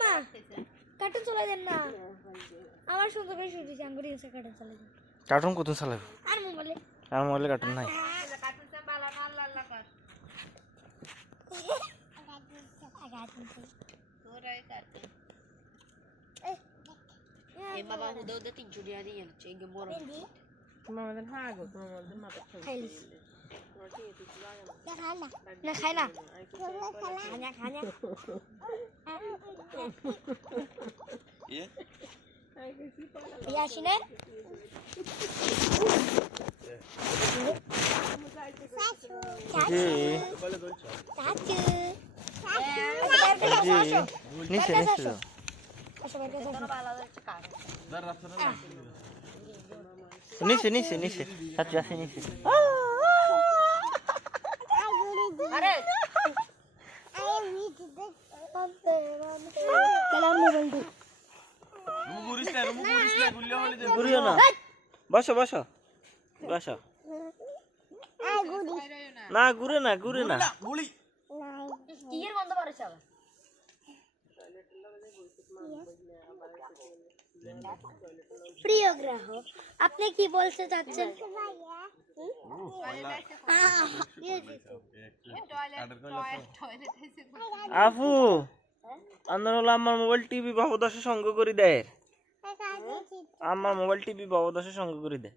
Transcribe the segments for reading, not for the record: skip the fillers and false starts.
মামা কার্টুন চালাই দেন না আমার সুন্দর করে শুরু দিছি আঙ্গুরি এসে কার্টুন চালাই দেন কার্টুন কত চালাবে আর মোবাইলে কার্টুন নাই কার্টুন সে বালা না আল্লাহ কর তোরাই কার্টুন এ বাবা হুদা হুদা 300 টাকা দিয়ে যাচ্ছে এই বড় মামাদের হাগো তোমাদের মাথা খাইলিস না খাই না খানা খানা ये आशिने জি নিচে নিচে নিচে নিচে নিচে চাচু আছে নিচে আরে ঘুরিও না বসো বসো বসো না ঘুরে না ঘুরে না কিয়ের গন্ধ পারছে আবার প্রিয় গ্রাহক আপনি কি বলতে চাচ্ছেন আপু আপনার হলো আমার মোবাইল টিভি বাবুদাসে সঙ্গ করে দেয় আমার মোবাইল টিভি বাবুদাসে সঙ্গ করে দেয়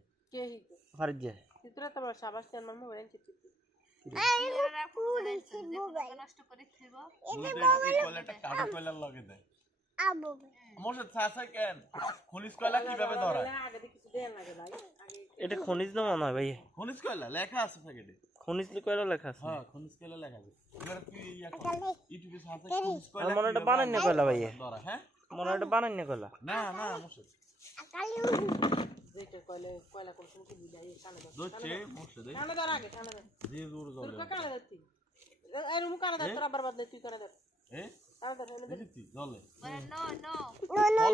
ফারিজা চিত্রা তো সাবাস আমার মোবাইল চিত্র নষ্ট করে দিব এই কয়লাটা কাঠের কয়লার লগে দেয় মোরশদ সাসা কেন খনিজ কয়লা কিভাবে ধরা এটা খনিজ না মনে হয় ভাই খনিজ কয়লা লেখা আছে প্যাকেটে খনিজ কয়লা লেখা আছে হ্যাঁ খনিজ কয়লা লেখা আছে এবারে তুই ইয়া কর ইউটিউবে সাসা খনিজ আর কয়লা মনে এটা বানাই না কয়লা ভাই ধরা হ্যাঁ মনে এটা বানাই না কয়লা না না মোরশদ যেটা কয়লা কয়লা কোন সময় বিদায় কানে দাও দচ্ছে মোরশদ কানে দাও আগে কানে দাও যে দূর জলে তুই কানে দাও তুই এই রুম কানে দাও তোরা বরবাদ নাই তুই কানে দাও এ কানে দাও এনে দেখি জলে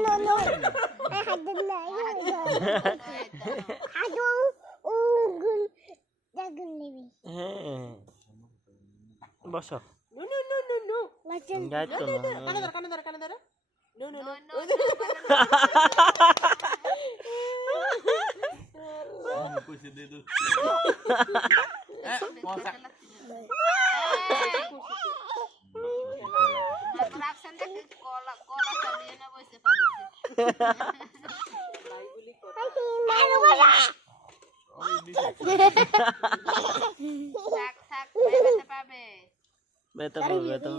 নো নো হ্যাঁ বসো no no no no no guide তো না কানে দাও নো নো নো কইছে দে দো এ পয়সা রাখছেন দেখে কলা কলা চালিয়ে না বসে পারি বাইগুলি কথা থাক থাক বেতে পাবে বেতা পাবে বেতা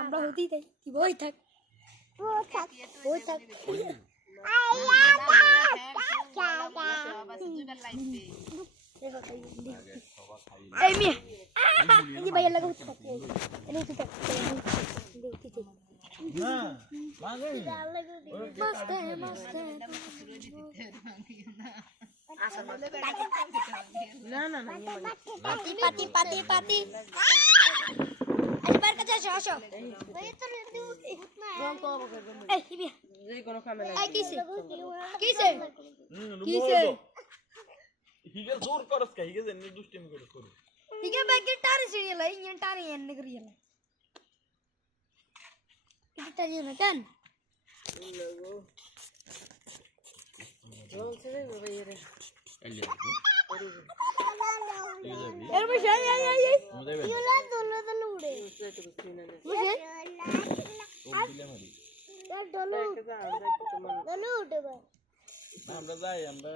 আমরা হতেই তাই কি বই থাক বই থাক এই মিয়া এই ভাইয়া লাগা হচ্ছে এই তো থাক না মাগে মস্ত মস্ত না না না পাতি পাতি পাতি পাতি আরে কাছে আসো আসো এই মিয়া যে কোন কামে এই কিসে কিসে কিসে হিগে জোর করস কা হিগে জেনে দুষ্টিমি করস করে হিগে ব্যাগে টার সিরিয়াল এই টার এনে করিয়াল কি তারিয়ে না কেন রং ছেড়ে বাইরে এর বসে আই আই আই ইউলা দোলা দোলা উড়ে বুঝে দোলা দোলা উঠে ভাই আমরা যাই আমরা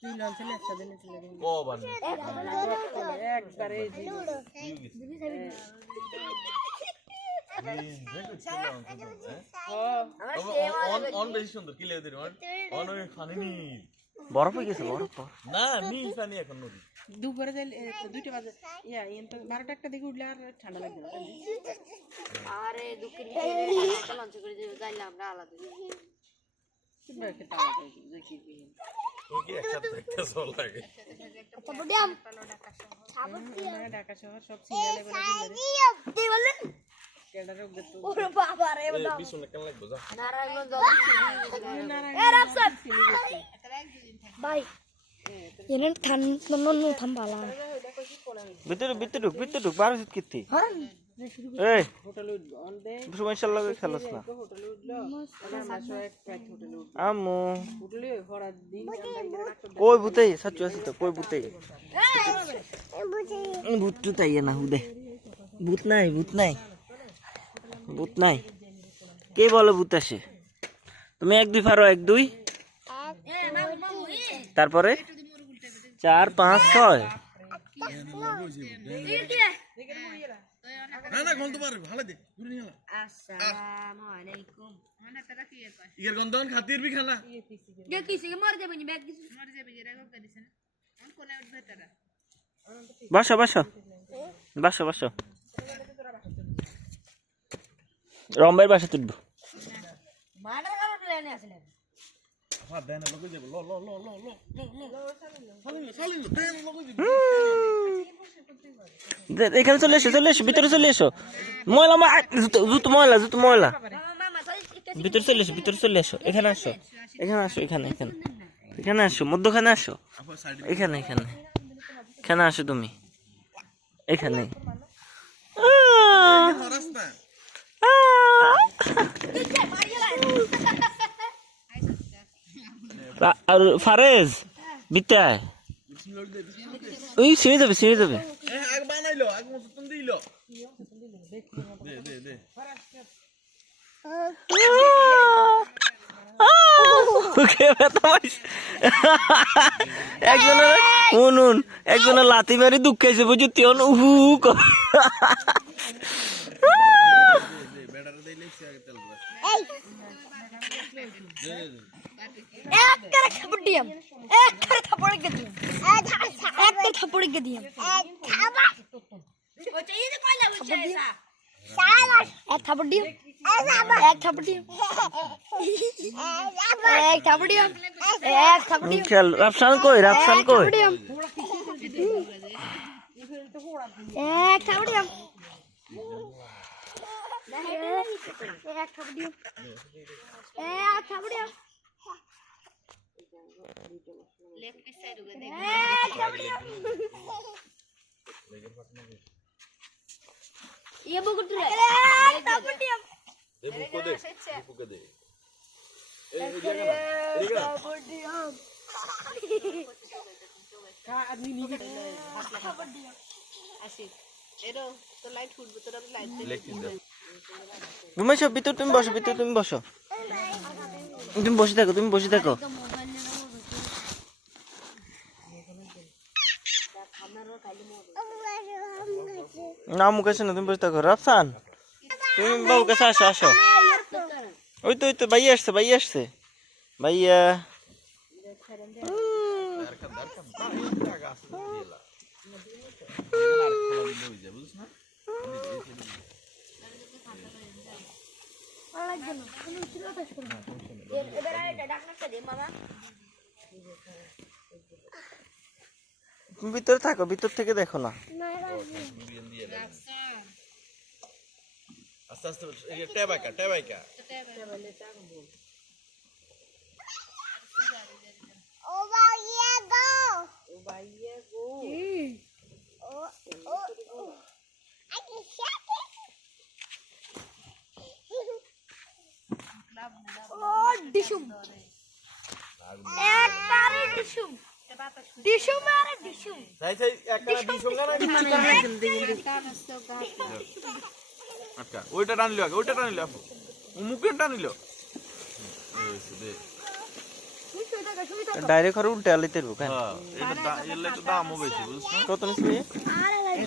তুই লঞ্চে নেক্সট দিন চলে দিন ও বানে একবারে অন বেশি সুন্দর কি লেগে দিন অন ওই ফানি নি বরফ হয়ে গেছে বরফ না নি ফানি এখন নদী দুপুরে দুইটা বাজে ইয়া ইন তো 12টা একটা দিকে উঠলে আর ঠান্ডা লাগবে না আরে দুপুরে লঞ্চ করে যাইলাম আমরা আলাদা তোমরা কি তাও দেখি ওকে একসাথে দেখতে ভালো লাগে বডিয়াম ঢাকা শহর সব সিরিয়ালে বলে কি বলেন ওরে বাবা রে বাবা পিছনে কেন লাগবে যা নারায়ণগঞ্জ এ রাফসান ভাই এনে থাম বালা ভিতরে ভিতরে ঢুক বারো সিট কিত্তি এই সুমাইশার লগে খেলছ না আম্মু কই ভূতেই সাচ্চু আছে তো কই ভূতেই ভূত তো তাই না হুদে ভূত নাই কে বলে ভূত আসে তুমি 1 2 পারো 1 2 তারপরে 4 5 6 না গন্ধ পারে ভালো দে ঘুরে নিয়ে আসসালামু আলাইকুম ইয়ের গন্ধ খাতির বি খানা গে কিসে কে মর যাবে নি ব্যাগ কিছু বসো রম্বের বাসা তুলবো মানা কারণ প্লেনে আসলে হ্যাঁ দেন লগে যাব ল সালিন দেন লগে যাব এখানে চলে এসো ভিতরে চলে এসো ময়লা জুতো ময়লা ভিতরে চলে এসো এখানে আসো এখানে আসো মধ্যখানে আসো এখানে আসো তুমি এখানে রাস্তা আর ফারেজ বিটায় ওই ছিঁড়ে যাবে আগ বানাইলো আগ মত তুমি দিলো দে একজনের লাথি মারি দুঃখাইছে বুঝি তিন উহু বেড়ারে দেইলে সে আগে তেল একটা থাপড় কে দিম ও চাইয়ে তো কইলা বুঝছে এসা শাবাশ এক থাপড় দিম চল রাফসান কই এক থাপড় দিম লেগ পিস সাইড উগে দে ये बुक तुले थापड़ियम दे बुको दे ए थापड़ियम का आदमी नीचे थापड़ियम আসি এরো তো লাইট ফুটবে তোরা লাইট দে ঘুমাইছো ভিতর তুমি বসো তুমি বসে থাকো না মুখে না তুমি বসে থাকো রাফসান তুমি বাবু কাছে আসো ওই তো ভাইয়া আসছে ভাইয়া তুমি ভিতরে থাকো ভিতর থেকে দেখো না আস্তে আস্তে এই টেবাইকা ओ भाईया गो आई शाके ओ डिशुम एक तारे डिशुम मारे डिशुम চাই একটা দিছো না আচ্ছা ওইটা টানলো আপু মুখে টানলো দে ডাইরেক্ট আর উল্টে আলিতে রুক হ্যাঁ এটা এলে তো দামও বেশি বুঝছ কত নিছি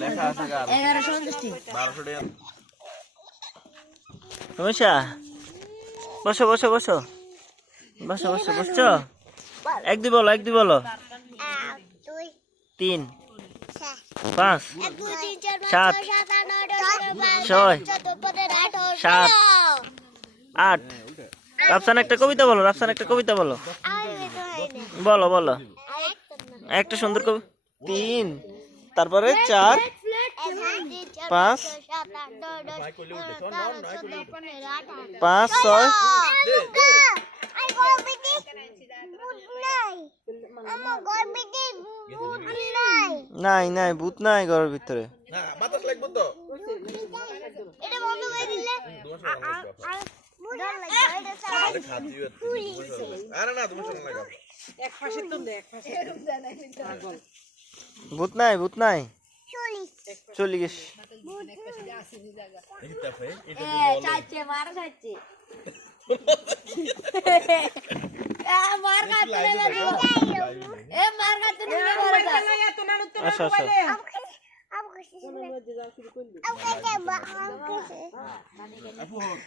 লেখা আছে 1150 1200 টাকা সমস্যা বসো এক দুই বলো 3 5 7 6 7 8 রাফসান একটা কবিতা বলো বলো একটা সুন্দর কবি 3 তারপরে 4 5 ভাই কইলে উঠে শোন নন নয় কইলে উঠে 5 6 দে দে নাই নাই ভূত নাই ঘরের ভিতরে না বাতাস লাগবে তো এটা বন্ধ করে দিলে আরে খাতি আরে না তুমি শোনা লাগা এক পাশে তো দে এক পাশে পাগল ভূত নাই চলি গেছে এই তাফে এটা চাচ্ছে মার চাচ্ছে মার খাতে লাগো এ মার খাতে লাগো তো না উত্তর আচ্ছা আচ্ছা আপু হোক